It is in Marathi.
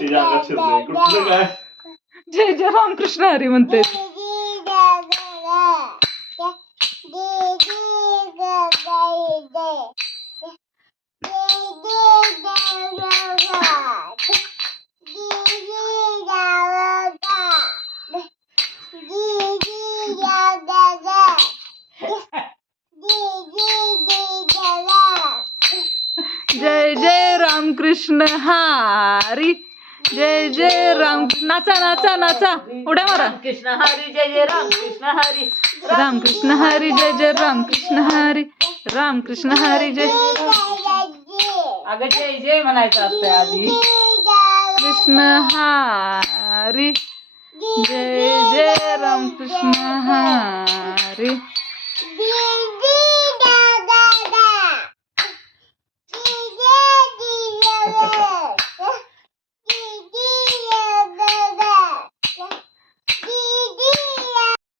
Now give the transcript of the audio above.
तिच्या अंगात शिरलंय कुठलं काय. जय जय रामकृष्ण हरी म्हणते. जय जय रामकृष्ण हरी. जय जय राम. नाचा नाचा नाचा उड्या मारा. कृष्ण हरी जय जय रामकृष्ण हरी. रामकृष्ण हरी जय जय रामकृष्ण हरी. रामकृष्ण हरी जय. अगं जय जय म्हणायचं असतं आधी. कृष्ण हरी. जय जय रामकृष्ण हरी.